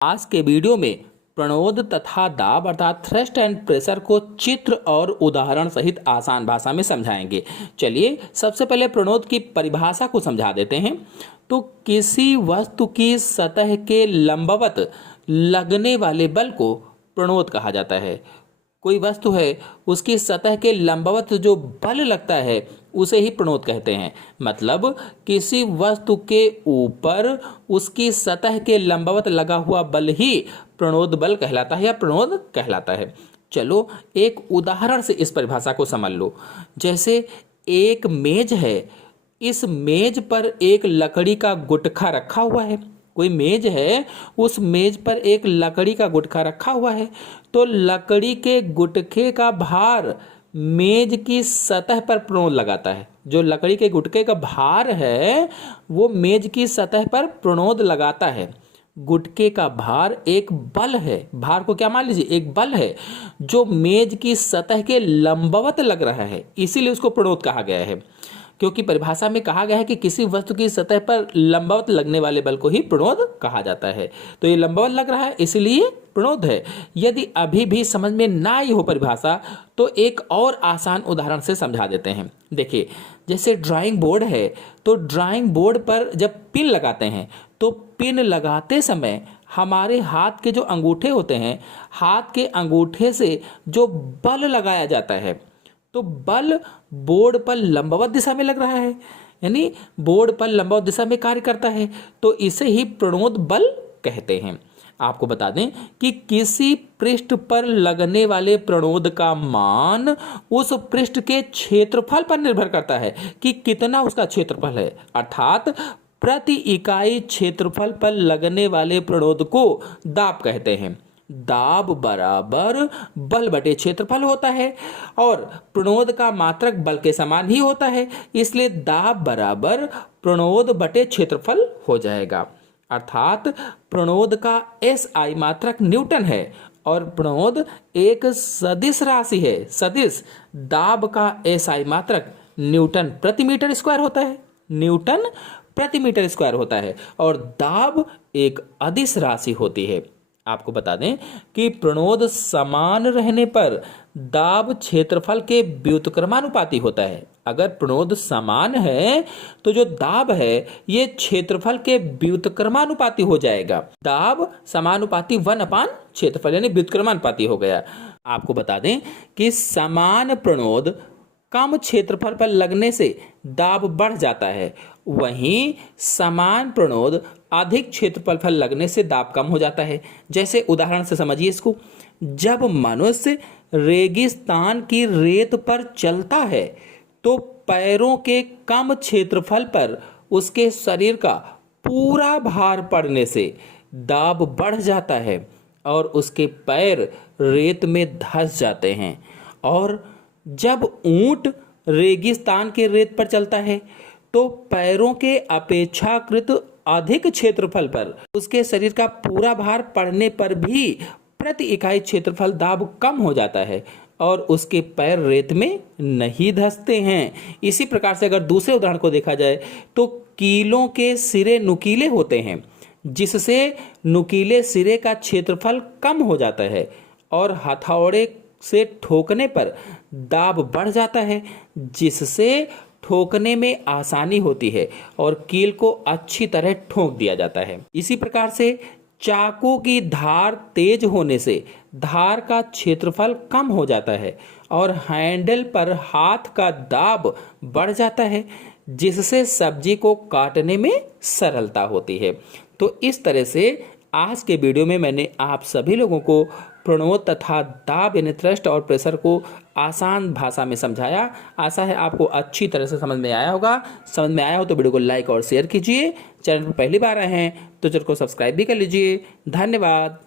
आज के वीडियो में प्रणोद तथा दाब अर्थात थ्रस्ट एंड प्रेशर को चित्र और उदाहरण सहित आसान भाषा में समझाएंगे। चलिए सबसे पहले प्रणोद की परिभाषा को समझा देते हैं। तो किसी वस्तु की सतह के लंबवत लगने वाले बल को प्रणोद कहा जाता है। कोई वस्तु है, उसकी सतह के लंबवत जो बल लगता है उसे ही प्रणोद कहते हैं। मतलब किसी वस्तु के ऊपर उसकी सतह के लंबवत लगा हुआ बल ही प्रणोद बल कहलाता है या प्रणोद कहलाता है। चलो एक उदाहरण से इस परिभाषा को समझ लो। जैसे एक मेज है, इस मेज पर एक लकड़ी का गुटखा रखा हुआ है। कोई मेज है, उस मेज पर एक लकड़ी का गुटखा रखा हुआ है। तो लकड़ी के गुटखे का भार मेज की सतह पर प्रणोद लगाता है। जो लकड़ी के गुटखे का भार है वो मेज की सतह पर प्रणोद लगाता है। गुटके का भार एक बल है, भार को क्या मान लीजिए, एक बल है जो मेज की सतह के लंबवत लग रहा है, इसीलिए उसको प्रणोद कहा गया है। क्योंकि परिभाषा में कहा गया है कि किसी वस्तु की सतह पर लंबवत लगने वाले बल को ही प्रणोद कहा जाता है। तो ये लंबवत लग रहा है इसलिए प्रणोद है। यदि अभी भी समझ में ना आई हो परिभाषा तो एक और आसान उदाहरण से समझा देते हैं। देखिए जैसे ड्राइंग बोर्ड है, तो ड्राइंग बोर्ड पर जब पिन लगाते हैं तो पिन लगाते समय हमारे हाथ के जो अंगूठे होते हैं, हाथ के अंगूठे से जो बल लगाया जाता है तो बल बोर्ड पर लंबवत दिशा में लग रहा है, यानी बोर्ड पर लंबवत दिशा में कार्य करता है। तो इसे ही प्रणोद बल कहते हैं। आपको बता दें कि किसी पृष्ठ पर लगने वाले प्रणोद का मान उस पृष्ठ के क्षेत्रफल पर निर्भर करता है कि कितना उसका क्षेत्रफल है। अर्थात प्रति इकाई क्षेत्रफल पर लगने वाले प्रणोद को दाब कहते हैं। दाब बराबर बल बटे क्षेत्रफल होता है और प्रणोद का मात्रक बल के समान ही होता है, इसलिए दाब बराबर प्रणोद बटे क्षेत्रफल हो जाएगा। अर्थात प्रणोद का SI मात्रक न्यूटन है और प्रणोद एक सदिश राशि है। सदिश दाब का SI मात्रक न्यूटन प्रति मीटर स्क्वायर होता है, न्यूटन प्रति मीटर स्क्वायर होता है और दाब एक अदिश राशि होती है। आपको बता दें कि प्रणोद समान रहने पर दाब क्षेत्रफल के व्युत्क्रमानुपाती होता है। अगर प्रणोद समान है तो जो दाब है ये क्षेत्रफल के व्युत्क्रमानुपाती हो जाएगा। दाब समानुपाती 1/, क्षेत्रफल यानी व्युत्क्रमानुपाती हो गया। आपको बता दें कि समान प्रणोद कम क्षेत्रफल पर लगने से दाब बढ़ जाता है, वहीं समान प्रणोद अधिक क्षेत्रफल पर लगने से दाब कम हो जाता है। जैसे उदाहरण से समझिए इसको। जब मनुष्य रेगिस्तान की रेत पर चलता है तो पैरों के कम क्षेत्रफल पर उसके शरीर का पूरा भार पड़ने से दाब बढ़ जाता है और उसके पैर रेत में धंस जाते हैं। और जब ऊंट रेगिस्तान के रेत पर चलता है तो पैरों के अपेक्षाकृत अधिक क्षेत्रफल पर उसके शरीर का पूरा भार पड़ने पर भी प्रति इकाई क्षेत्रफल दाब कम हो जाता है और उसके पैर रेत में नहीं धंसते हैं। इसी प्रकार से अगर दूसरे उदाहरण को देखा जाए तो कीलों के सिरे नुकीले होते हैं, जिससे नुकीले सिरे का क्षेत्रफल कम हो जाता है और हथौड़े से ठोकने पर दाब बढ़ जाता है, जिससे ठोकने में आसानी होती है और कील को अच्छी तरह ठोक दिया जाता है। इसी प्रकार से चाकू की धार तेज होने से धार का क्षेत्रफल कम हो जाता है और हैंडल पर हाथ का दाब बढ़ जाता है, जिससे सब्जी को काटने में सरलता होती है। तो इस तरह से आज के वीडियो में मैंने आप सभी लोगों को प्रणोद तथा दाब यानी थ्रस्ट और प्रेशर को आसान भाषा में समझाया। आशा है आपको अच्छी तरह से समझ में आया होगा। समझ में आया हो तो वीडियो को लाइक और शेयर कीजिए। चैनल पर पहली बार आए हैं तो चैनल को सब्सक्राइब भी कर लीजिए। धन्यवाद।